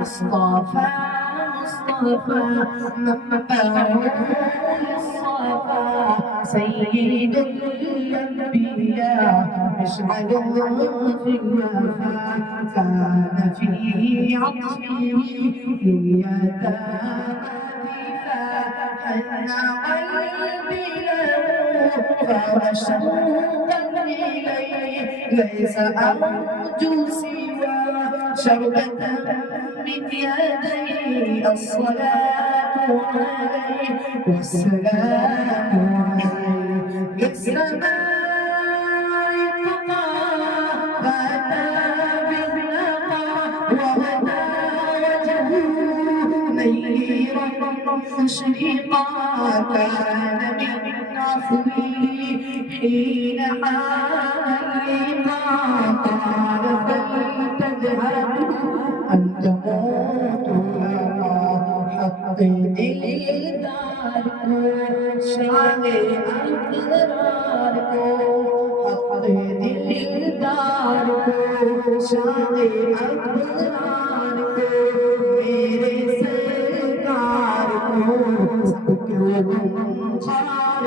مصطفى مصطفى منبع الصفا سيد الأنبياء مشعل في الوفا كان في عطفه ليتادفا حن قلبي له فشوقا إليه ليس أرجو سوى شربة من يدي الصلاة عليه والسلام عليه كالسماء الطمى فأتى بالنقى وغدا وجهه نيرا مشرقا كان من عفوه حين حال قال فلتذهب أن تموت حق الدار شان أقرار حق الدار شان أقرار मेरे सरकार को सबको खार